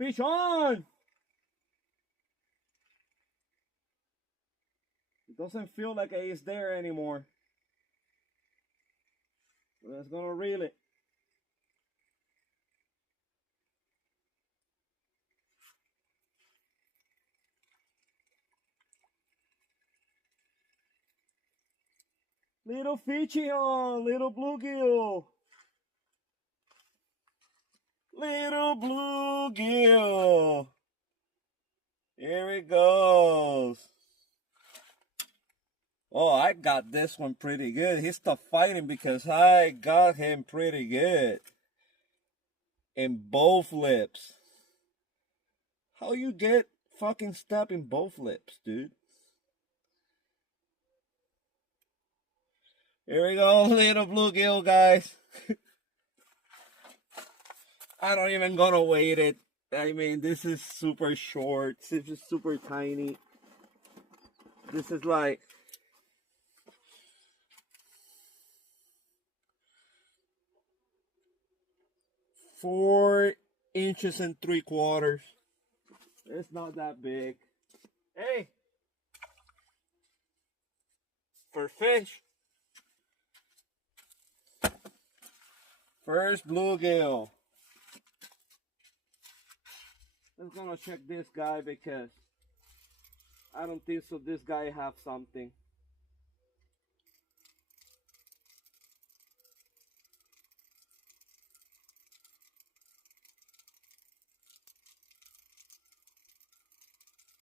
Fish on! It doesn't feel like it's there anymore. Let's gonna reel it. Little fishy on, little bluegill. Little bluegill. Here it goes. Oh, I got this one pretty good. He stopped fighting because I got him pretty good. In both lips. How you get fucking stuck in both lips, dude? Here we go, little bluegill, guys. I don't even gonna weight it. I mean, this is super short. This is super tiny. This is like 4 inches and 3/4. It's not that big. Hey, for fish. First bluegill. Let's gonna check this guy because I don't think so. This guy have something.